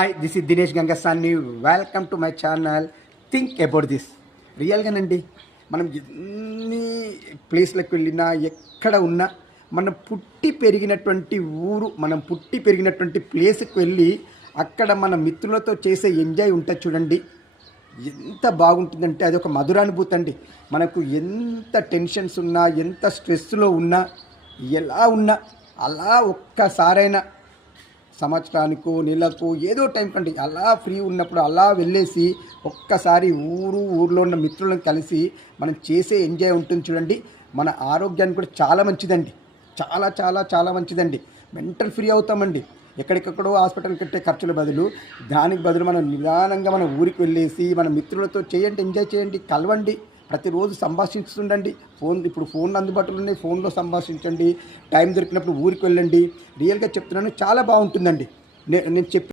Hi, this is Dinesh Gangasani. Welcome to my channel think about this. రియల్గానండి, మనం ఎన్ని ప్లేస్లకు వెళ్ళినా ఎక్కడ ఉన్నా మనం పుట్టి పెరిగినటువంటి ఊరు, మనం పుట్టి పెరిగినటువంటి ప్లేస్కి వెళ్ళి అక్కడ మన మిత్రులతో చేసే ఎంజాయ్ ఉంటుంది చూడండి, ఎంత బాగుంటుందంటే అది ఒక మధురానుభూతి అండి. మనకు ఎంత టెన్షన్స్ ఉన్నా, ఎంత స్ట్రెస్లో ఉన్నా, ఎలా ఉన్నా అలా ఒక్కసారైనా సంవత్సరానికో నెలకు ఏదో టైం కండి అలా ఫ్రీ ఉన్నప్పుడు అలా వెళ్ళేసి ఒక్కసారి ఊర్లో ఉన్న మిత్రులను కలిసి మనం చేసే ఎంజాయ్ ఉంటుంది చూడండి, మన ఆరోగ్యానికి కూడా చాలా మంచిదండి. చాలా చాలా చాలా మంచిదండి. మెంటల్ ఫ్రీ అవుతామండి. ఎక్కడికక్కడో హాస్పిటల్ కట్టే ఖర్చుల బదులు దానికి బదులు మనం నిదానంగా మన ఊరికి వెళ్ళేసి మన మిత్రులతో చేయండి, ఎంజాయ్ చేయండి, కలవండి, ప్రతిరోజు సంభాషిస్తుండండి. ఇప్పుడు ఫోన్లు అందుబాటులో ఉన్నాయి, ఫోన్లో సంభాషించండి, టైం దొరికినప్పుడు ఊరికి వెళ్ళండి. రియల్గా చెప్తున్నాను, చాలా బాగుంటుందండి. నేను చెప్పి